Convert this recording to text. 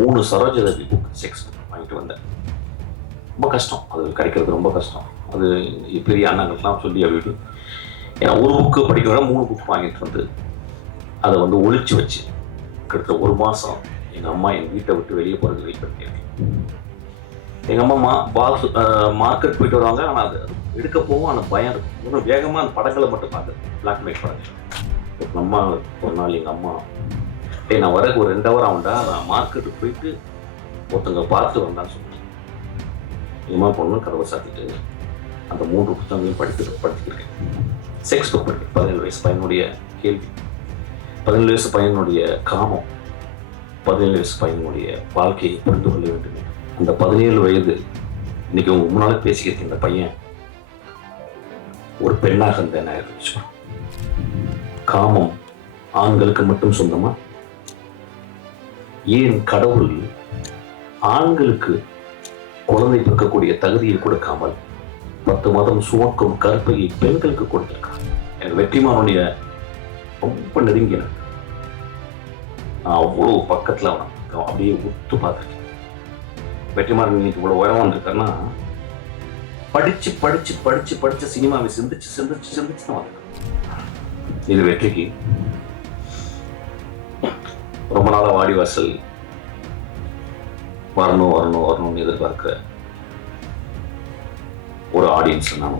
3 Saroja Devi book sex வாங்கிட்டு வந்தேன். ரொம்ப கஷ்டம், அது கிடைக்கிறது ரொம்ப கஷ்டம். அது பெரிய அண்ணங்கள்லாம் சொல்லி அப்படி ஏன்னா ஒரு புக்கு படிக்கிறதா 3 புக் வாங்கிட்டு வந்து அதை வந்து ஒழிச்சு வச்சு கிட்டத்தட்ட 1 மாதம் எங்கள் அம்மா எங்கள் வீட்டை விட்டு வெளியே போகிறது வெயிட் பண்ணியிருக்கேன். எங்கள் அம்மா மார்க்கெட் போயிட்டு வருவாங்க, ஆனால் அது எடுக்க போகும் அந்த பயம் இருக்கும். இன்னும் வேகமாக அந்த படங்களை மட்டும் பார்க்குறது, பிளாக் அண்ட் ஒயிட் படங்கள். அம்மா ஒரு நாள் எங்கள் அம்மா நான் வரக்கு ஒரு 2 ஹவர் ஆகுண்டா, நான் மார்க்கெட்டுக்கு போயிட்டு ஒருத்தங்க பார்த்து வந்தான்னு சொன்னேன். எம்மா பொண்ணு கதவை சாத்திட்டு அந்த 3 புத்தகங்களையும் படிச்சுருக்கேன். செக்ஸ் புக் படிக்கிறேன். 17 வயசு பையனுடைய கேள்வி, 17 வயசு பையனுடைய காமம், 17 வயசு பையனுடைய வாழ்க்கையை புரிந்து கொள்ள வேண்டும். அந்த 17 வயது இன்னைக்கு உங்க முன்னால பேசிக்கிட்டு இந்த பையன் ஒரு பெண்ணாக இருந்த என்ன இருந்துச்சு. காமம் ஆண்களுக்கு மட்டும் சொந்தமா? ஏன் கடவுள் ஆண்களுக்கு குழந்தை பிறக்கக்கூடிய தகுதியை கொடுக்காமல் 10 மாதம் சுமக்கும் கற்பையை பெண்களுக்கு கொடுத்திருக்கான்? எனக்கு வெற்றிமாறனுடைய ரொம்ப நெருங்கின, நான் அவ்வளோ பக்கத்தில் அவனை அப்படியே உத்து பார்த்துருக்கேன். வெற்றிமாறன் இன்னைக்கு இவ்வளோ உயரம் வந்திருக்காருன்னா படிச்சு படிச்சு படிச்சு படிச்சு சினிமாவை சிந்திச்சு சிந்திச்சு சிந்திச்சு தான் வந்திருக்கான். இது வெற்றிக்கு ரொம்ப நாளா வாடிவாசல் வரணும் வரணும் வரணும்னு எதிர்பார்க்கிற ஒரு ஆடியன்ஸ் நான்